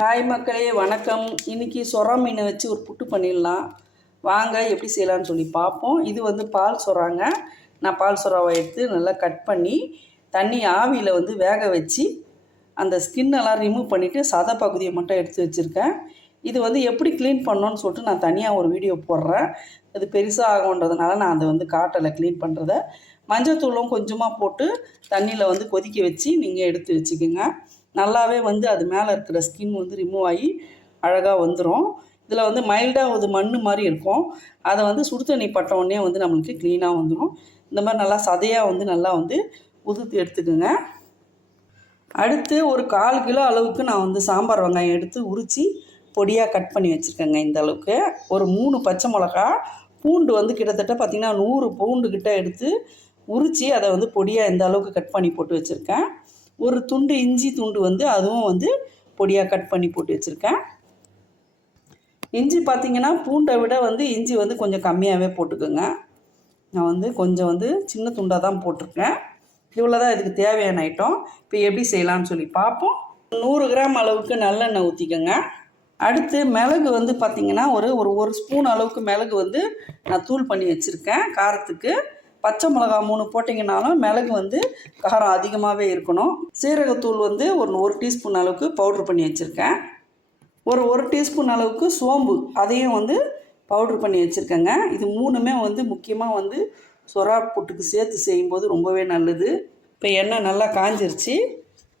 Hi மக்களே, வணக்கம். இன்றைக்கி சொரா மீனை வச்சு ஒரு புட்டு பண்ணிடலாம். வாங்க எப்படி செய்யலான்னு சொல்லி பார்ப்போம். இது வந்து பால் சொராங்க. நான் பால் சொராவை எடுத்து நல்லா கட் பண்ணி தண்ணி ஆவியில் வந்து வேக வச்சு அந்த ஸ்கின்னெல்லாம் ரிமூவ் பண்ணிவிட்டு சதை பகுதியை மட்டும் எடுத்து வச்சுருக்கேன். இது வந்து எப்படி க்ளீன் பண்ணணுன்னு சொல்லிட்டு நான் தனியாக ஒரு வீடியோ போடுறேன். அது பெருசாக ஆகுன்றதுனால நான் அதை வந்து காட்டலை க்ளீன் பண்ணுறத. மஞ்சத்தூளும் கொஞ்சமாக போட்டு தண்ணியில் வந்து கொதிக்க வச்சு நீங்கள் எடுத்து வச்சுக்கோங்க. நல்லாவே வந்து அது மேலே இருக்கிற ஸ்கின் வந்து ரிமூவ் ஆகி அழகாக வந்துடும். இதில் வந்து மைல்டாக ஒரு மண் மாதிரி இருக்கும். அதை வந்து சுடு தண்ணி பட்ட உடனே வந்து நம்மளுக்கு க்ளீனாக வந்துடும். இந்த மாதிரி நல்லா சதையாக வந்து நல்லா வந்து உதுத்து எடுத்துக்குங்க. அடுத்து ஒரு 1/4 கிலோ அளவுக்கு நான் வந்து சாம்பார் வெங்காயம் எடுத்து உரித்து பொடியாக கட் பண்ணி வச்சுருக்கேங்க. இந்த அளவுக்கு ஒரு 3 பச்சை மிளகா, பூண்டு வந்து கிட்டத்தட்ட பார்த்திங்கன்னா 100 பூண்டு கிட்ட எடுத்து உரித்து அதை வந்து பொடியாக இந்த அளவுக்கு கட் பண்ணி போட்டு வச்சுருக்கேன். ஒரு துண்டு இஞ்சி துண்டு வந்து அதுவும் வந்து பொடியாக கட் பண்ணி போட்டு வச்சுருக்கேன். இஞ்சி பார்த்திங்கன்னா பூண்டை விட வந்து இஞ்சி வந்து கொஞ்சம் கம்மியாகவே போட்டுக்கோங்க. நான் வந்து கொஞ்சம் வந்து சின்ன துண்டாக தான் போட்டிருக்கேன். இவ்வளோ தான் இதுக்கு தேவையான ஐட்டம். இப்போ எப்படி செய்யலான்னு சொல்லி பார்ப்போம். 100 கிராம் அளவுக்கு நல்லெண்ணெய் ஊற்றிக்கோங்க. அடுத்து மிளகு வந்து பார்த்திங்கன்னா ஒரு ஸ்பூன் அளவுக்கு மிளகு வந்து நான் தூள் பண்ணி வச்சுருக்கேன் காரத்துக்கு. பச்சை மிளகா 3 போட்டிங்கனாலும் மிளகு வந்து காரம் அதிகமாகவே இருக்கணும். சீரகத்தூள் வந்து ஒரு டீஸ்பூன் அளவுக்கு பவுட்ரு பண்ணி வச்சுருக்கேன். ஒரு டீஸ்பூன் அளவுக்கு சோம்பு அதையும் வந்து பவுட்ரு பண்ணி வச்சுருக்கேங்க. இது 3மே வந்து முக்கியமாக வந்து சொரா புட்டுக்கு சேர்த்து செய்யும்போது ரொம்பவே நல்லது. இப்போ எண்ணெய் நல்லா காஞ்சிருச்சு.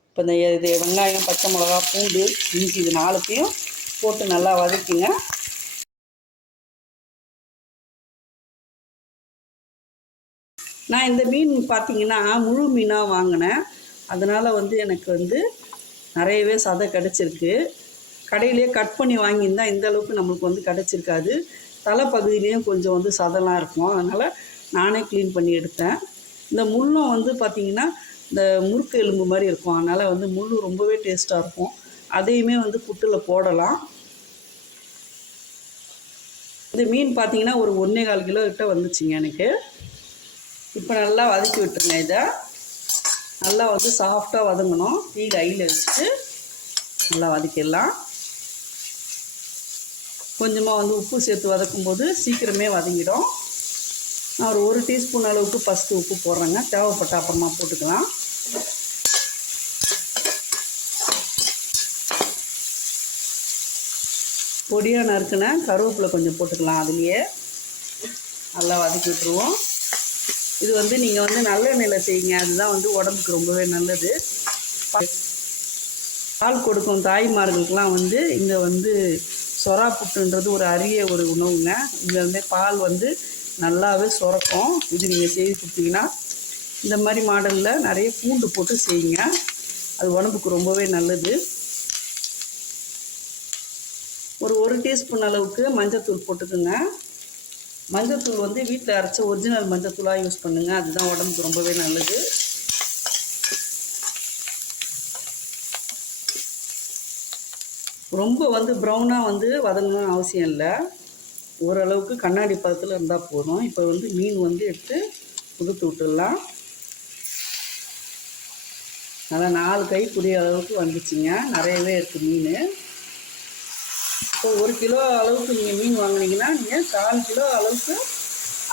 இப்போ இது வெங்காயம், பச்சை மிளகா, பூண்டு, இஞ்சி இது 4த்தையும் போட்டு நல்லா வதக்கிங்க. நான் இந்த மீன் பார்த்திங்கன்னா முழு மீனாக வாங்கினேன். அதனால் வந்து எனக்கு வந்து நிறையவே சதை கிடச்சிருக்கு. கடையிலே கட் பண்ணி வாங்கியிருந்தால் இந்த அளவுக்கு நம்மளுக்கு வந்து கிடச்சிருக்காது. தலைப்பகுதியிலையும் கொஞ்சம் வந்து சதைலாம் இருக்கும். அதனால் நானே க்ளீன் பண்ணி எடுத்தேன். இந்த முள்ளும் வந்து பார்த்திங்கன்னா இந்த முறுக்கு எலும்பு மாதிரி இருக்கும். அதனால் வந்து முள் ரொம்பவே டேஸ்ட்டாக இருக்கும். அதையுமே வந்து புட்டில் போடலாம். இந்த மீன் பார்த்திங்கன்னா ஒரு 1.25 கிலோ கிட்ட வந்துச்சுங்க எனக்கு. இப்போ நல்லா வதக்கி விட்டுருங்க. இதை நல்லா வந்து சாஃப்டாக வதங்கணும். தீ ஹையில் வச்சுட்டு நல்லா வதக்கிடலாம். கொஞ்சமாக வந்து உப்பு சேர்த்து வதக்கும்போது சீக்கிரமே வதங்கிடும். நான் ஒரு டீஸ்பூன் அளவுக்கு ஃபஸ்ட்டு உப்பு போடுறேங்க. தேவைப்பட்ட அப்புறமா போட்டுக்கலாம். பொடியாக நறுக்குன கருவேப்பிலை கொஞ்சம் போட்டுக்கலாம். அதுலேயே நல்லா வதக்கி விட்டுருவோம். இது வந்து நீங்கள் வந்து நல்லெண்ணெயில் செய்யுங்க. அதுதான் வந்து உடம்புக்கு ரொம்பவே நல்லது. பால் கொடுக்கும் தாய்மார்களுக்கெலாம் வந்து இந்த வந்து சொரா புட்டுன்றது ஒரு அரிய ஒரு உணவுங்க. இதில் வந்து பால் வந்து நல்லாவே சுரக்கும். இது நீங்கள் செய்து கொடுத்தீங்கன்னா இந்த மாதிரி மாடலில் நிறைய பூண்டு போட்டு செய்யுங்க. அது உடம்புக்கு ரொம்பவே நல்லது. ஒரு டீஸ்பூன் அளவுக்கு மஞ்சத்தூள் போட்டுக்குங்க. மஞ்சத்தூள் வந்து வீட்டில் அரைச்ச ஒரிஜினல் மஞ்சத்தூளாக யூஸ் பண்ணுங்கள். அதுதான் உடம்புக்கு ரொம்பவே நல்லது. ரொம்ப வந்து ப்ரௌனாக வந்து வதங்கணும்னு அவசியம் இல்லை. ஓரளவுக்கு கண்ணாடி பதத்தில் இருந்தால் போதும். இப்போ வந்து மீன் வந்து எடுத்து உதுத்து விட்டுடலாம். நல்லா 4 கைப்பிடி அளவுக்கு வந்துச்சுங்க. நிறையவே இருக்குது மீன். இப்போ 1 கிலோ அளவுக்கு நீங்கள் மீன் வாங்கினீங்கன்னா நீங்கள் 1/4 கிலோ அளவுக்கு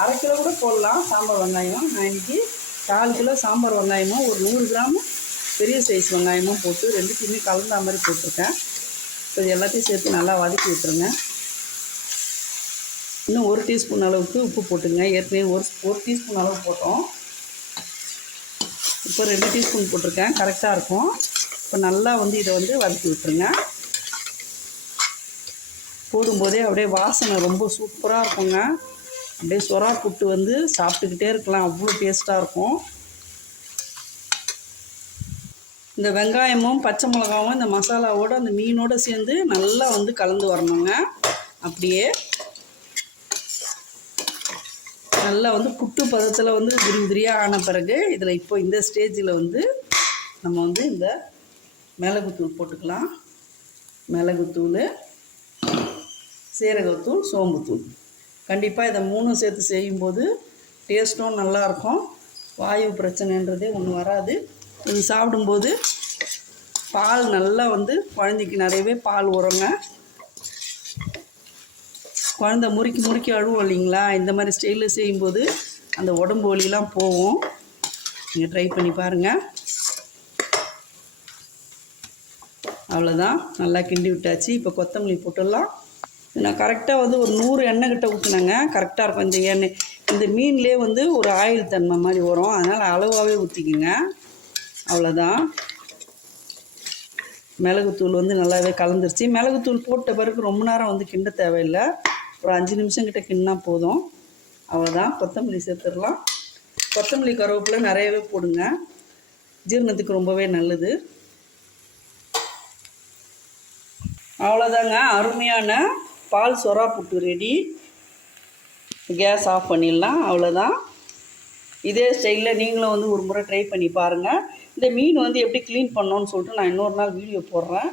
1/2 கிலோ கூட போடலாம் சாம்பார் வெங்காயம். நான் இன்றைக்கி 1/4 கிலோ சாம்பார் வெங்காயமும் ஒரு 100 கிராம் பெரிய சைஸ் வெங்காயமும் போட்டு 2த்தையுமே கலந்த மாதிரி போட்டிருக்கேன். இப்போ இது எல்லாத்தையும் சேர்த்து நல்லா வதக்கி விட்டுருங்க. இன்னும் 1 டீஸ்பூன் அளவுக்கு உப்பு போட்டுங்க. ஏற்கனவே ஒரு டீஸ்பூன் அளவு போட்டோம். இப்போ 2 டீஸ்பூன் போட்டிருக்கேன். கரெக்டாக இருக்கும். இப்போ நல்லா வந்து இதை வந்து வதக்கி விட்டுருங்க. போடும்போதே அப்படியே வாசனை ரொம்ப சூப்பராக இருக்குங்க. அப்படியே சொரா புட்டு வந்து சாப்பிட்டுக்கிட்டே இருக்கலாம். அவ்வளோ டேஸ்ட்டாக இருக்கும். இந்த வெங்காயமும் பச்சை மிளகாவும் இந்த மசாலாவோடு அந்த மீனோடு சேர்ந்து நல்லா வந்து கலந்து வரணுங்க. அப்படியே நல்லா வந்து புட்டு பதத்தில் வந்து விரிவிரியாக ஆன பிறகு இதில் இப்போ இந்த ஸ்டேஜில் வந்து நம்ம வந்து இந்த மிளகுத்தூள் போட்டுக்கலாம். மிளகுத்தூள், சீரகத்தூள், சோம்புத்தூள். கண்டிப்பாக இதை 3 சேர்த்து செய்யும்போது டேஸ்ட்டும் நல்லாயிருக்கும். வாயு பிரச்சனைன்றதே ஒன்று வராது. இது சாப்பிடும்போது பால் நல்லா வந்து குழந்தைக்கு நிறையவே பால் உரங்க. குழந்தை முறுக்கி அழுவோம் இல்லைங்களா, இந்த மாதிரி ஸ்டைலில் செய்யும்போது அந்த உடம்பு வலிலாம் போகும். நீங்கள் ட்ரை பண்ணி பாருங்கள். அவ்வளோதான், நல்லா கிண்டி விட்டாச்சு. இப்போ கொத்தமல்லி போட்டுடலாம். நான் கரெக்டாக வந்து ஒரு 100 எண்ணெய் கிட்ட ஊற்றினேங்க. கரெக்டாக இருக்கும் இந்த எண்ணெய். இந்த மீன்லேயே வந்து ஒரு ஆயில் தன்மை மாதிரி வரும், அதனால் அளவாகவே ஊற்றிக்குங்க. அவ்வளோதான். மிளகுத்தூள் வந்து நல்லாவே கலந்துருச்சு. மிளகுத்தூள் போட்ட பிறகு ரொம்ப நேரம் வந்து கிண்ட தேவையில்லை, ஒரு 5 நிமிஷம் கிட்ட கிண்டினா போதும். அவ்வளோதான். கொத்தமல்லி சேர்த்துடலாம். கொத்தமல்லி கருவேப்பிலை நிறையவே போடுங்க, ஜீரணத்துக்கு ரொம்பவே நல்லது. அவ்வளோதாங்க, அருமையான பால் சொரா புட்டு ரெடி. கேஸ் ஆஃப் பண்ணிடலாம். அவ்வளோதான். இதே ஸ்டைலில் நீங்களும் வந்து ஒரு முறை ட்ரை பண்ணி பாருங்கள். இந்த மீன் வந்து எப்படி க்ளீன் பண்ணோன்னு சொல்லிட்டு நான் இன்னொரு நாள் வீடியோ போடுறேன்.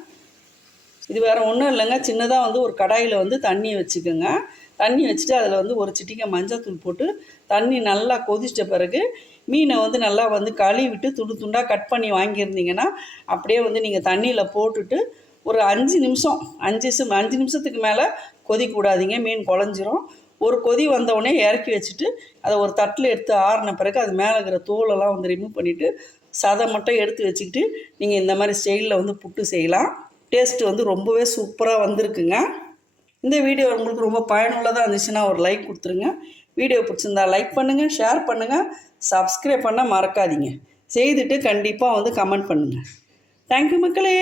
இது வேறு ஒன்றும் இல்லைங்க, சின்னதாக வந்து ஒரு கடாயில் வந்து தண்ணி வச்சுக்கோங்க. தண்ணி வச்சுட்டு அதில் வந்து ஒரு சிட்டிகை மஞ்சள் போட்டு தண்ணி நல்லா கொதிச்சிட்ட பிறகு மீனை வந்து நல்லா வந்து கழுவிட்டு துண்டு துண்டாக கட் பண்ணி வாங்கியிருந்தீங்கன்னா அப்படியே வந்து நீங்கள் தண்ணியில் போட்டுட்டு ஒரு 5 நிமிஷம் 5 நிமிஷத்துக்கு மேலே கொதிக்கூடாதீங்க, மீன் குழஞ்சிரும். ஒரு கொதி வந்தவுடனே இறக்கி வச்சுட்டு அதை ஒரு தட்டில் எடுத்து ஆறின பிறகு அது மேலே இருக்கிற தோலெல்லாம் வந்து ரிமூவ் பண்ணிவிட்டு சதை மட்டும் எடுத்து வச்சுக்கிட்டு நீங்கள் இந்த மாதிரி ஸ்டைலில் வந்து புட்டு செய்யலாம். டேஸ்ட்டு வந்து ரொம்பவே சூப்பராக வந்திருக்குங்க. இந்த வீடியோ உங்களுக்கு ரொம்ப பயனுள்ளதாக இருந்துச்சுன்னா ஒரு லைக் கொடுத்துருங்க. வீடியோ பிடிச்சிருந்தா லைக் பண்ணுங்கள், ஷேர் பண்ணுங்கள், சப்ஸ்கிரைப் பண்ண மறக்காதீங்க. செய்துட்டு கண்டிப்பாக வந்து கமெண்ட் பண்ணுங்கள். தேங்க்யூ மக்களே.